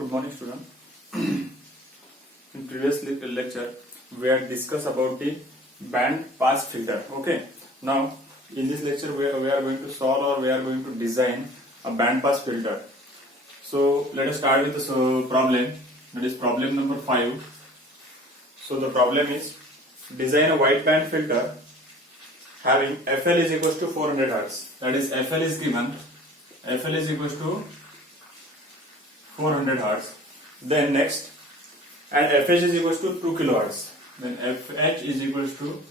Good morning, student. In previous lecture, we had discussed about the band pass filter. Okay. Now, in this lecture, we are going to solve or we are going to design a band pass filter. So, let us start with the problem. That is problem number 5. So, the problem is design a wide band filter having FL is equals to 400 Hz. That is, FL is given. FL is equals to 400 Hz. Then next, and FH is equals to 2 kilohertz. Then FH is equals to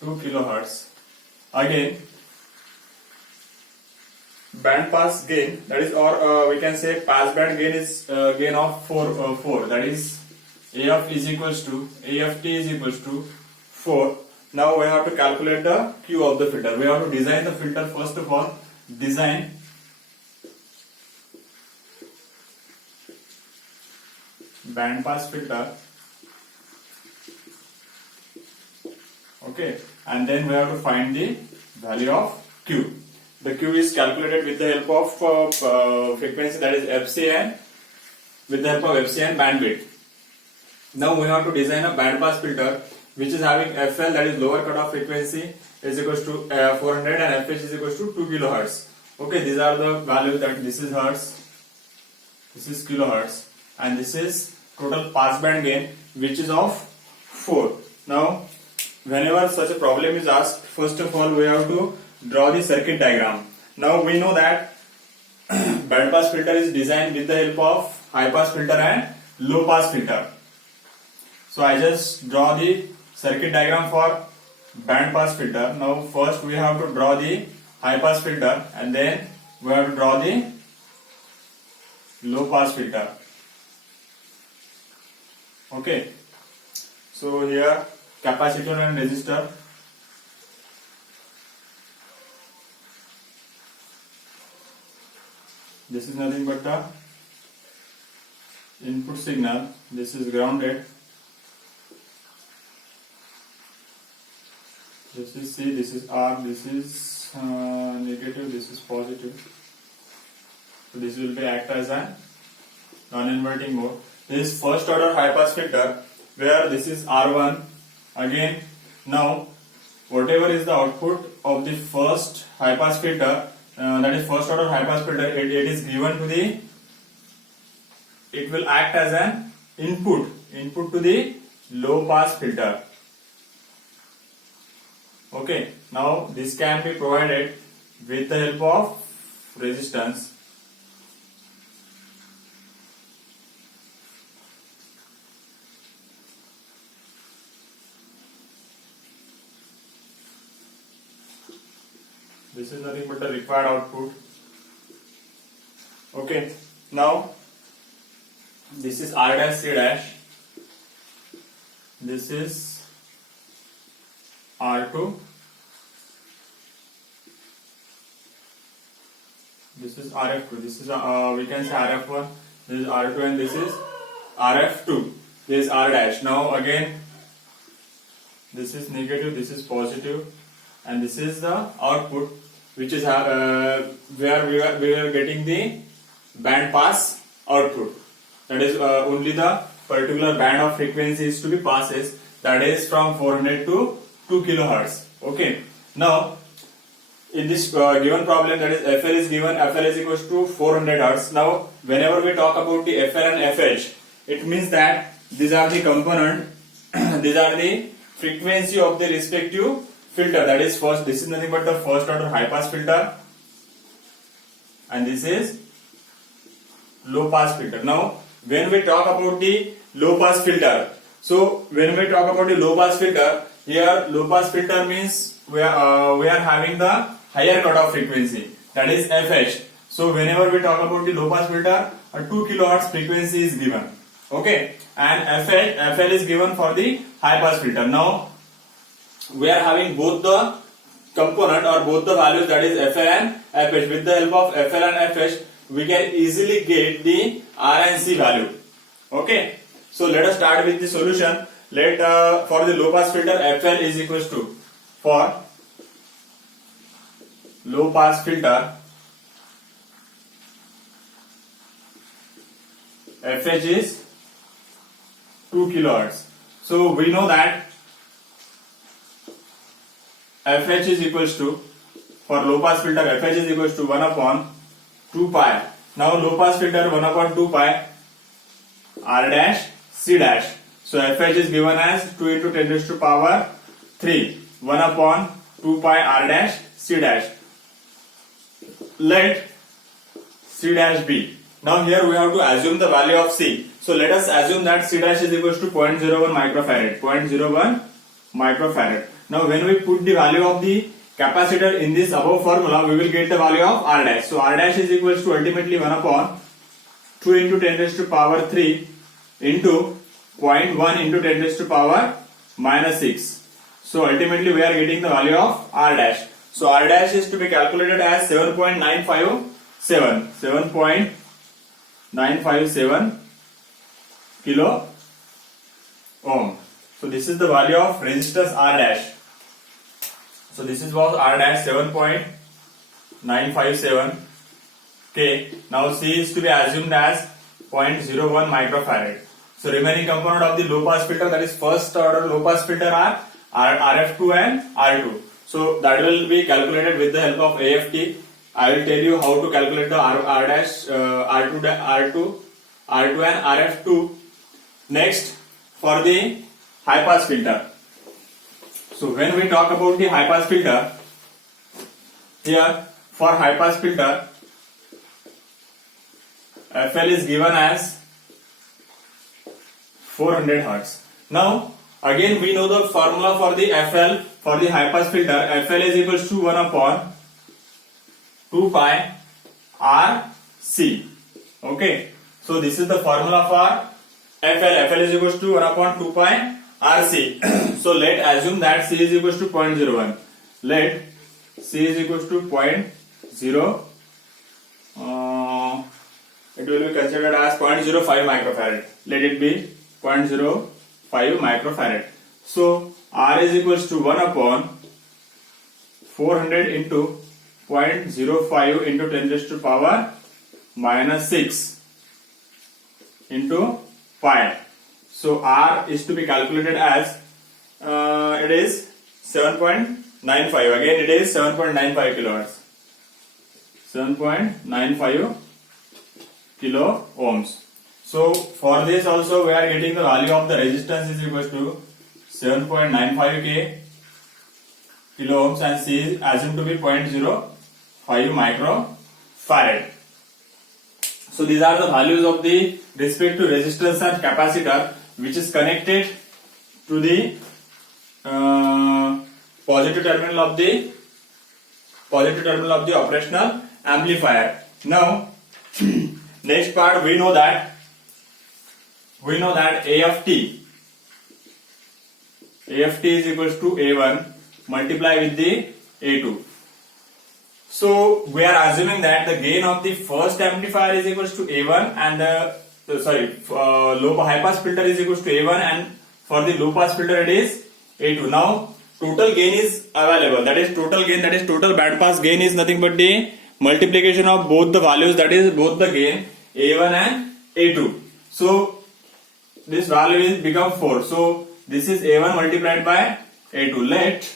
2 kilohertz. Again, band pass gain, that is, or we can say pass band gain is gain of 4. That is, AF is equals to AFT is equals to 4. Now we have to calculate the Q of the filter. We have to design the filter. First of all, design band pass filter. Okay, and then we have to find the value of Q. The Q is calculated with the help of frequency, that is FC, and with the help of FC and bandwidth. Now we have to design a band pass filter which is having FL, that is lower cutoff frequency, is equals to 400 and FH is equals to 2 kilohertz. Okay, these are the values. That this is hertz, this is kilohertz, and this is total pass band gain, which is of 4. Now, whenever such a problem is asked, first of all we have to draw the circuit diagram. Now we know that band pass filter is designed with the help of high pass filter and low pass filter. So I just draw the circuit diagram for band pass filter. Now first we have to draw the high pass filter and then we have to draw the low pass filter. Okay, so here capacitor and resistor. This is nothing but the input signal. This is grounded. This is C, this is R, this is negative, this is positive. So this will be act as a non-inverting mode. This is first order high pass filter where this is R1. Again, now whatever is the output of the first high pass filter, that is first order high pass filter, it is given to the, it will act as an input to the low pass filter. Okay, now this can be provided with the help of resistance. This is nothing but the required output. Okay, now this is R dash C dash. This is R2. This is RF2. This is we can say RF1. This is R2 and this is RF2. This is R dash. Now again, this is negative, this is positive, and this is the output, which is where we are getting the band pass output. That is only the particular band of frequency is to be passes. That is from 400 to 2 kilohertz. Okay. Now, in this given problem, that is FL is given, FL is equals to 400 Hz. Now, whenever we talk about the FL and FH, it means that these are the component, these are the frequency of the respective filter. That is first, this is nothing but the first order high pass filter, and this is low pass filter. Now, when we talk about the low pass filter, so when we talk about the low pass filter, here low pass filter means we are having the higher cutoff frequency, that is FH. So whenever we talk about the low pass filter, a 2 kilohertz frequency is given. Okay, and FL is given for the high pass filter. Now we are having both the component or both the values, that is FL and FH. With the help of FL and FH, we can easily get the R and C value. Okay, so let us start with the solution. For the low pass filter, FL is equals to, for low pass filter, FH is 2 kilohertz. So we know that FH is equals to, for low pass filter, FH is equals to 1 upon 2 pi. Now low pass filter 1 upon 2 pi R dash C dash. So FH is given as 2 into 10 raised to power 3, 1 upon 2 pi R dash C dash. Let C dash be. Now here we have to assume the value of C. So let us assume that C dash is equals to 0.01 microfarad. 0.01 microfarad. Now when we put the value of the capacitor in this above formula, we will get the value of R dash. So R dash is equals to ultimately 1 upon 2 into 10 raised to power 3 into 0.1 into 10 raised to power minus 6. So ultimately we are getting the value of R dash. So R dash is to be calculated as 7.957. 7.957 kilo ohm. So this is the value of resistance R dash. So this is was R dash 7.957. Okay. Now C is to be assumed as 0.01 microfarad. So remaining component of the low pass filter, that is first order low pass filter, are RF2 and R2. So that will be calculated with the help of AFT. I will tell you how to calculate the R dash, R2 and RF2 next for the high pass filter. So when we talk about the high pass filter, here for high pass filter, FL is given as 400 Hertz. Now again we know the formula for the FL for the high pass filter. FL is equals to 1 upon 2 pi RC. Okay. So this is the formula for FL. FL is equals to 1 upon 2 pi RC. So let assume that C is equals to 0.01. Let C is equals to 0.0. It will be considered as 0.05 microfarad. Let it be 0.05 microfarad. So R is equals to 1 upon 400 into 0.05 into 10 raised to power minus 6 into pi. So R is to be calculated as it is 7.95. Again it is 7.95 kilohertz. 7.95 kilo ohms. So for this also we are getting the value of the resistance is equals to 7.95k kilo ohms and C is assumed to be 0.05 microfarad. So these are the values of the respect to resistance and capacitor which is connected to the positive terminal of the operational amplifier. Now next part we know that AFT is equals to A1 multiply with the A2. So we are assuming that the gain of the first amplifier is equals to A1 and low high pass filter is equals to A1 and for the low pass filter it is A2. Now total gain is available, that is total gain, that is total band pass gain is nothing but the multiplication of both the values, that is both the gain A1 and A2. So this value is become 4. So this is A1 multiplied by A2. Let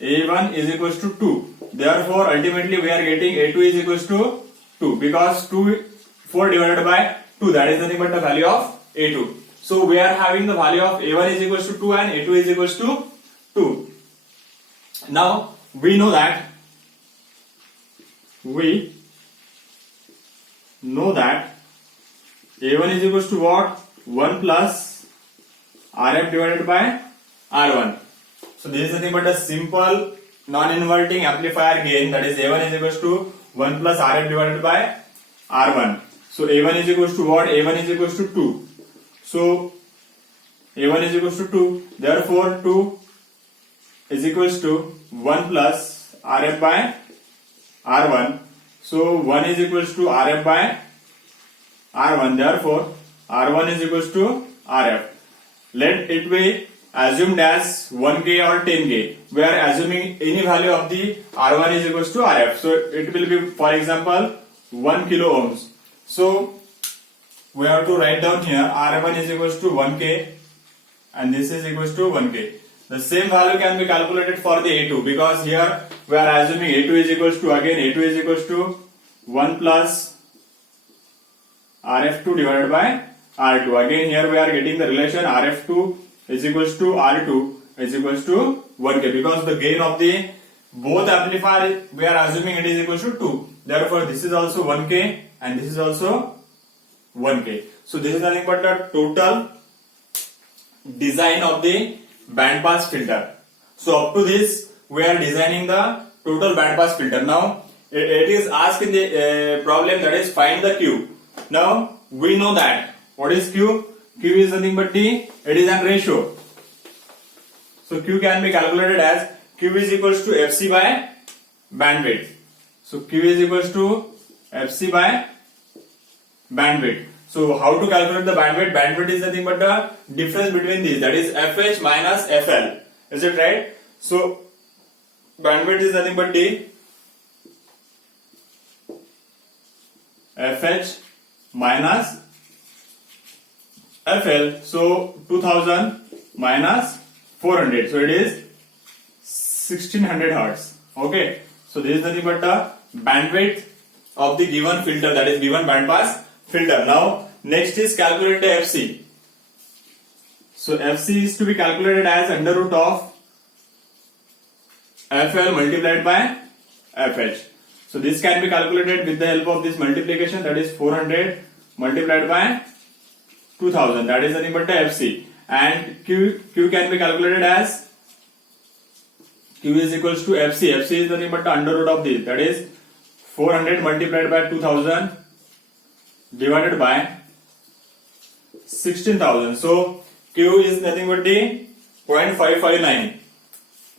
A1 is equals to 2. Therefore ultimately we are getting A2 is equals to 2 because 4 divided by 2, that is nothing but the value of A2. So we are having the value of A1 is equals to 2 and A2 is equals to 2. Now we know that A1 is equals to what? 1 plus Rf divided by R1. So this is nothing but a simple non-inverting amplifier gain, that is A1 is equals to 1 plus Rf divided by R1. So A1 is equals to what? A1 is equals to 2. So A1 is equals to 2. Therefore 2 is equals to 1 plus Rf by R1. So 1 is equals to Rf by R1. Therefore R1 is equals to Rf. Let it be assumed as 1k or 10k. We are assuming any value of the R1 is equals to Rf. So it will be, for example, 1 kilo ohms. So we have to write down here R1 is equals to 1K and this is equals to 1K. The same value can be calculated for the A2 because here we are assuming A2 is equals to, again A2 is equals to 1 plus RF2 divided by R2. Again here we are getting the relation RF2 is equals to R2 is equals to 1K because the gain of the both amplifier we are assuming it is equals to 2. Therefore this is also 1K and this is also 1K. So this is nothing but the total design of the band pass filter. So up to this we are designing the total band pass filter. Now it is asked in the problem, that is find the Q. Now we know that what is Q? Q is nothing but it is a ratio. So Q can be calculated as Q is equals to FC by bandwidth. So Q is equals to FC by bandwidth. So how to calculate the bandwidth? Bandwidth is nothing but the difference between these, that is FH minus FL. Is it right? So bandwidth is nothing but the FH minus FL. So 2000 minus 400. So it is 1600 Hertz. Okay. So this is nothing but the bandwidth of the given filter, that is given band pass filter. Now next is calculate the FC. So FC is to be calculated as under root of FL multiplied by FH. So this can be calculated with the help of this multiplication, that is 400 multiplied by 2000, that is nothing but the FC. And Q can be calculated as Q is equals to FC. FC is nothing but the under root of this, that is 400 multiplied by 2000 divided by 16,000. So Q is nothing but the 0.559.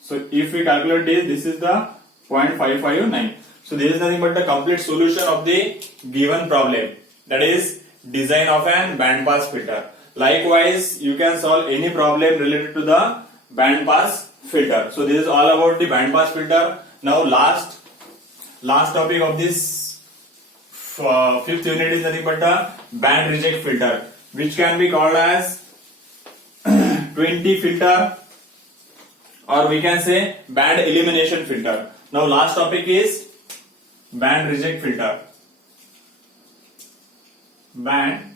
So if we calculate this is the 0.559. So this is nothing but the complete solution of the given problem, that is design of an band pass filter. Likewise, you can solve any problem related to the band pass filter. So this is all about the band pass filter. Now last topic of this fifth unit is nothing but the band reject filter, which can be called as 20 filter, or we can say band elimination filter. Now last topic is band reject filter. Band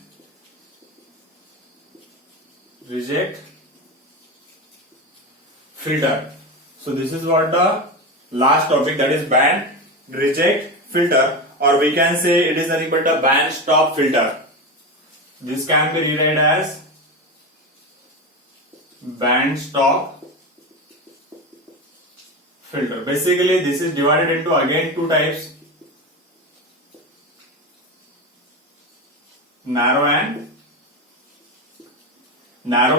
reject filter. So this is what the last topic, that is band reject filter, or we can say it is nothing but a band stop filter. This can be rewritten as band stop filter. Basically this is divided into again two types, narrow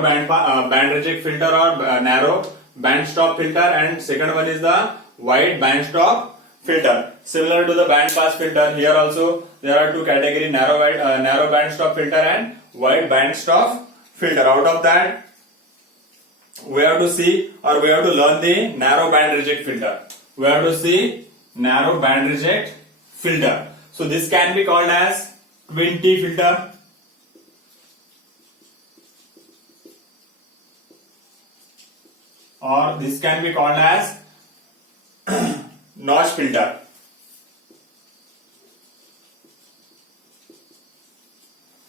band reject filter or narrow band stop filter, and second one is the wide band stop filter. Similar to the band pass filter, here also there are two categories, narrow band stop filter and wide band stop filter. Out of that we have to see, or we have to learn the narrow band reject filter. We have to see narrow band reject filter. So this can be called as 20 filter, or this can be called as notch filter.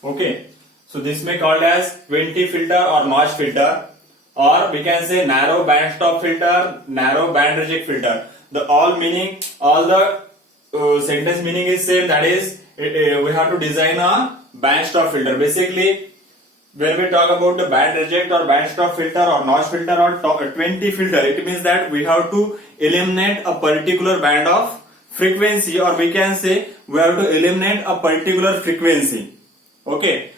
Okay, so this may called as 20 filter or notch filter, or we can say narrow band stop filter, narrow band reject filter. The all the sentence meaning is same, that is we have to design a band stop filter. Basically when we talk about the band reject or band stop filter or notch filter or 20 filter, it means that we have to eliminate a particular band of frequency, or we can say we have to eliminate a particular frequency. Okay,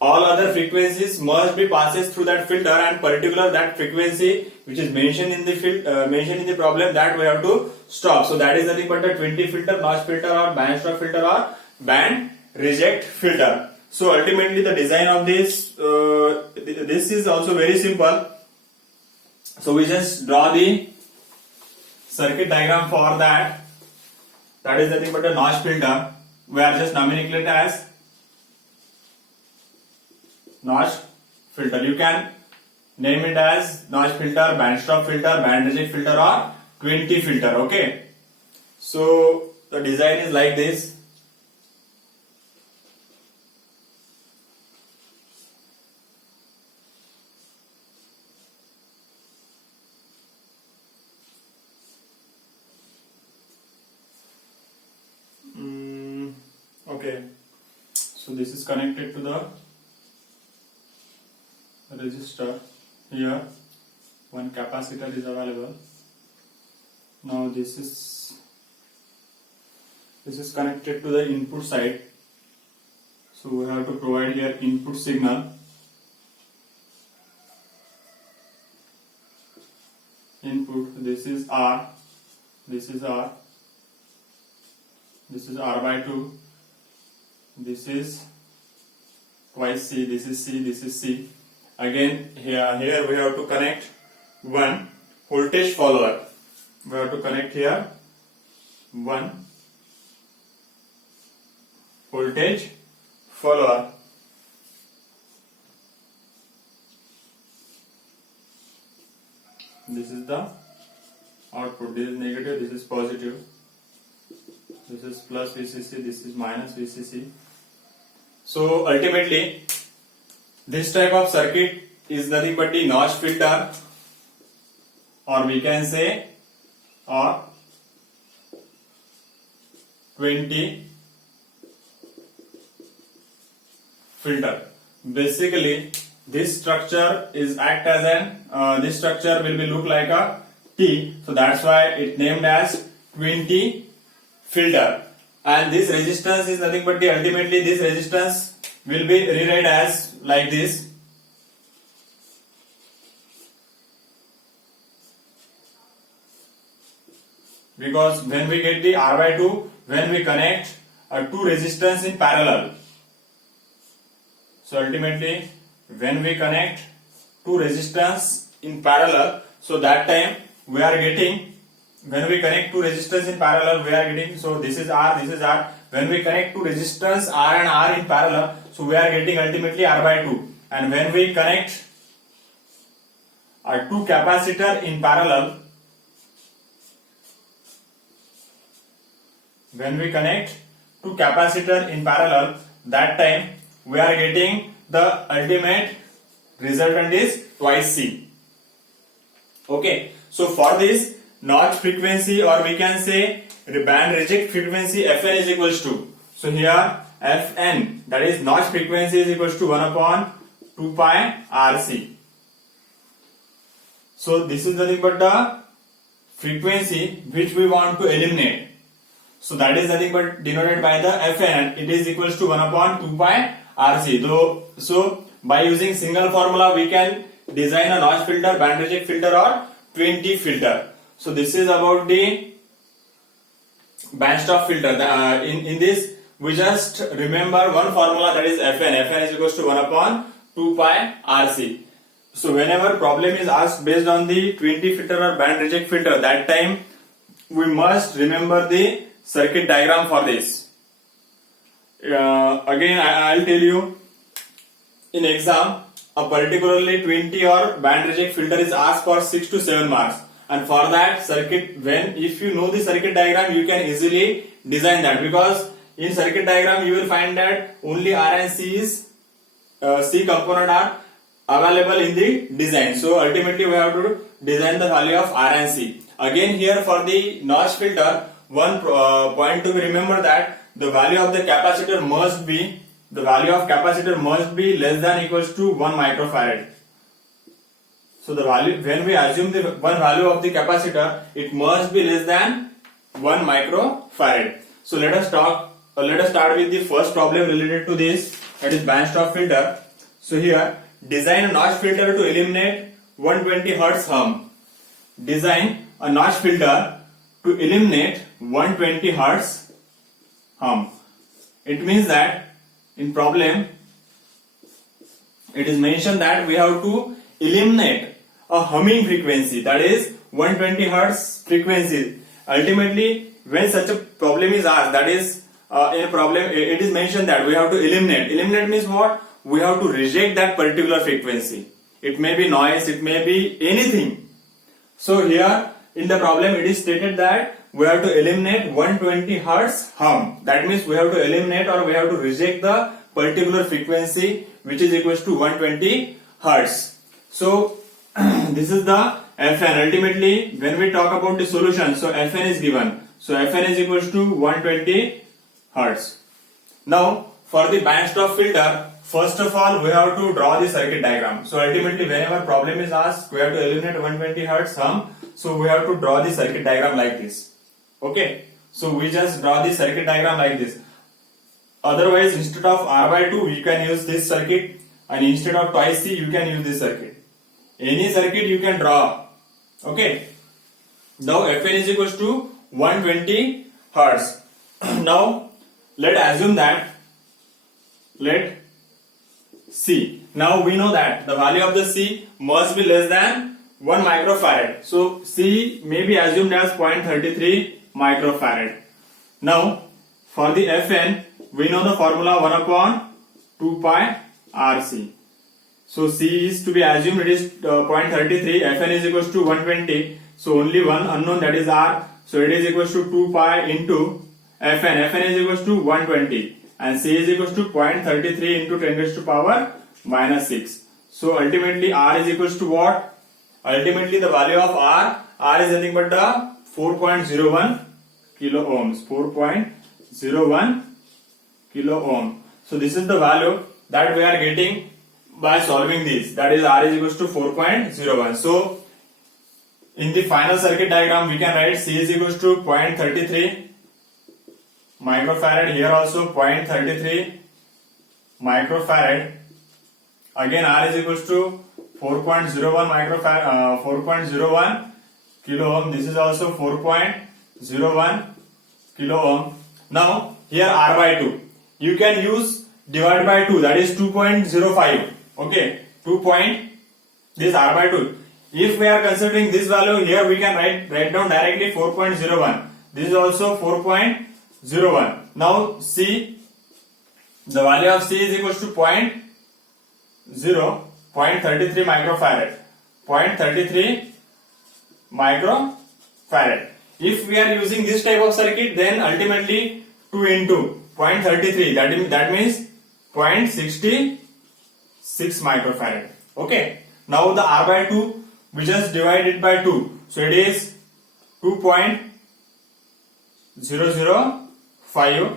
all other frequencies must be passes through that filter, and particular that frequency which is mentioned in the problem, that we have to stop. So that is nothing but the 20 filter, notch filter or band stop filter or band reject filter. So ultimately the design of this is also very simple. So we just draw the circuit diagram for that. That is nothing but a notch filter. We are just nomenclated as notch filter. You can name it as notch filter, band stop filter, band reject filter, or 20 filter. Okay. So the design is like this. Okay, so this is connected to the resistor. Here one capacitor is available. Now this is connected to the input side, so we have to provide here input signal. Input, this is R, this is R, this is R by 2, this is twice C, this is C, this is C. Again here we have to connect one voltage follower. We have to connect here one voltage follower. This is the output. This is negative, this is positive. This is plus VCC, this is minus VCC. So ultimately, this type of circuit is nothing but the notch filter, or we can say, or 20 filter. Basically, this structure is act as an this structure will be look like a T, so that's why it named as 20 filter. And this resistance is nothing but the ultimately this resistance will be rewrite as like this. Because when we get the R by 2, when we connect two resistance in parallel. So ultimately, when we connect two resistance in parallel, so that time we are getting, when we connect two resistance in parallel, we are getting, so this is R, this is R. When we connect two resistance R and R in parallel, so we are getting ultimately R by 2. And when we connect two capacitor in parallel, when we connect two capacitor in parallel, that time we are getting the ultimate resultant is twice C. Okay, so for this notch frequency, or we can say band reject frequency, Fn is equals to, so here Fn, that is notch frequency, is equals to 1 upon 2 pi Rc. So this is nothing but the frequency which we want to eliminate. So that is nothing but denoted by the Fn, it is equals to 1 upon 2 pi Rc. So by using single formula we can design a notch filter, band reject filter, or 20 filter. So this is about the band stop filter. In this we just remember one formula, that is Fn. Fn is equals to 1 upon 2 pi Rc. So whenever problem is asked based on the 20 filter or band reject filter, that time we must remember the circuit diagram for this. Again I'll tell you, in exam a particularly 20 or band reject filter is asked for 6 to 7 marks, and for that circuit, when if you know the circuit diagram, you can easily design that, because in circuit diagram you will find that only R and C is C component are available in the design. So ultimately we have to design the value of R and C. Again here for the notch filter, one point to be remember, that the value of the capacitor must be, less than equals to 1 microfarad. So the value, when we assume the one value of the capacitor, it must be less than 1 microfarad. So let us start with the first problem related to this, that is band stop filter. So here, design a notch filter to eliminate 120 Hz hum. Design a notch filter to eliminate 120 Hz hum. It means that in problem it is mentioned that we have to eliminate a humming frequency, that is 120 Hz frequency. Ultimately, when such a problem is asked, that is in a problem it is mentioned that we have to eliminate. Eliminate means what? we have to reject that particular frequency. It may be noise, it may be anything. So here in the problem it is stated that we have to eliminate 120 Hertz hum. That means we have to eliminate or we have to reject the particular frequency which is equals to 120 Hertz. So this is the Fn. Ultimately when we talk about the solution, so Fn is given. So Fn is equals to 120 Hertz. Now for the band stop filter, first of all we have to draw the circuit diagram. So ultimately whenever problem is asked, we have to eliminate 120 Hertz hum. So we have to draw the circuit diagram like this. Okay, so we just draw the circuit diagram like this. Otherwise, instead of R by 2, you can use this circuit, and instead of twice C, you can use this circuit. Any circuit you can draw. Okay. Now Fn is equals to 120 Hertz. Now let assume that let C. Now we know that the value of the C must be less than 1 microfarad. So C may be assumed as 0.33 microfarad. Now for the Fn, we know the formula 1 upon 2 pi RC. So C is to be assumed it is 0.33, Fn is equals to 120. So only one unknown, that is R. So it is equals to 2 pi into Fn. Fn is equals to 120 and C is equals to 0.33 into 10 raised to power minus 6. So ultimately R is equals to what? Ultimately the value of R is nothing but the 4.01 kilo ohms. 4.01 kilo ohm. So this is the value that we are getting by solving this. That is R is equals to 4.01. So in the final circuit diagram we can write C is equals to 0.33 microfarad. Here also 0.33 microfarad. Again R is equals to 4.01 microfarad, 4.01 kilo ohm. This is also 4.01 kilo ohm. Now here R by 2. You can use divide by 2, that is 2.05. Okay, this R by 2. If we are considering this value here, we can write down directly 4.01. This is also 4.01. Now C, the value of C is equals to 0.33 microfarad. 0.33 microfarad. If we are using this type of circuit, then ultimately 2 into 0.33, that means 0.66 microfarad. Okay. Now the R by 2, we just divide it by 2. So it is 2.005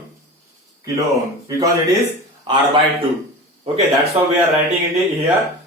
kilo ohm because it is R by 2. Okay, that's why we are writing it here